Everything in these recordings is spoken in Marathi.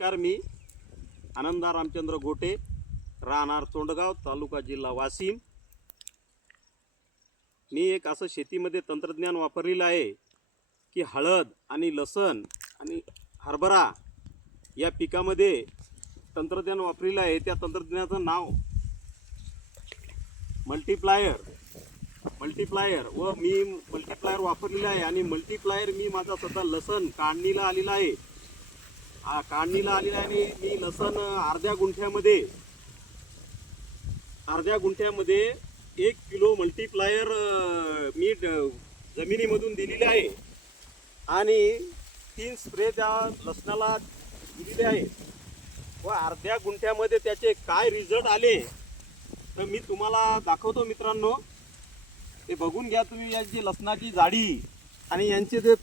नमस्कार, मी आनंदा रामचंद्र गोटे, राहणार तोंडगाव, तालुका जिल्हा वाशिम। मी एक असं शेतीमध्ये तंत्रज्ञान वापरलेलं आहे की हळद आणि लसण आणि हरभरा या पिकामध्ये तंत्रज्ञान वापरलेलं आहे। त्या तंत्रज्ञानाचं नाव मल्टीप्लायर व मी मल्टीप्लायर वापरलेलं आहे। आणि मल्टीप्लायर मी माझा स्वतः लसण काढणीला आलेला आहे। आणि मी लसण अर्ध्या गुंठ्यामध्ये 1 किलो मल्टीप्लायर मी जमिनीमधून दिलेले आहे आणि 3 स्प्रे त्या लसणाला दिलेले आहेत व अर्ध्या गुंठ्यामध्ये त्याचे काय रिझल्ट आले तर मी तुम्हाला दाखवतो मित्रांनो। ते बघून घ्या तुम्ही। याची लसणाची जाडी आणि यांचे जे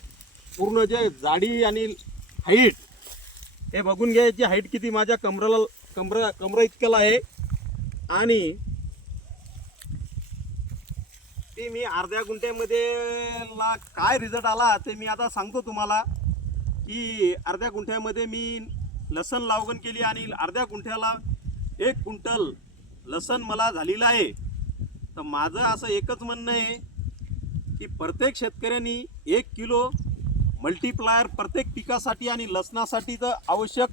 पूर्ण जे जाडी आणि हाईट हे बघून घ्या। याची हाईट किती माझ्या कमरा इतक्याला आहे आणि ती मी अर्ध्या गुंठ्यामध्ये काय रिझल्ट आला ते मी आता सांगतो तुम्हाला। की अर्ध्या गुंठ्यामध्ये मी लसण लागवड केली आणि अर्ध्या गुंठ्याला 1 क्विंटल लसण मला झालेलं आहे। तर माझं असं एकच म्हणणं आहे की प्रत्येक शेतकऱ्यांनी 1 किलो मल्टीप्लायर प्रत्येक पिकासाठी आणि लसणासाठी तर आवश्यक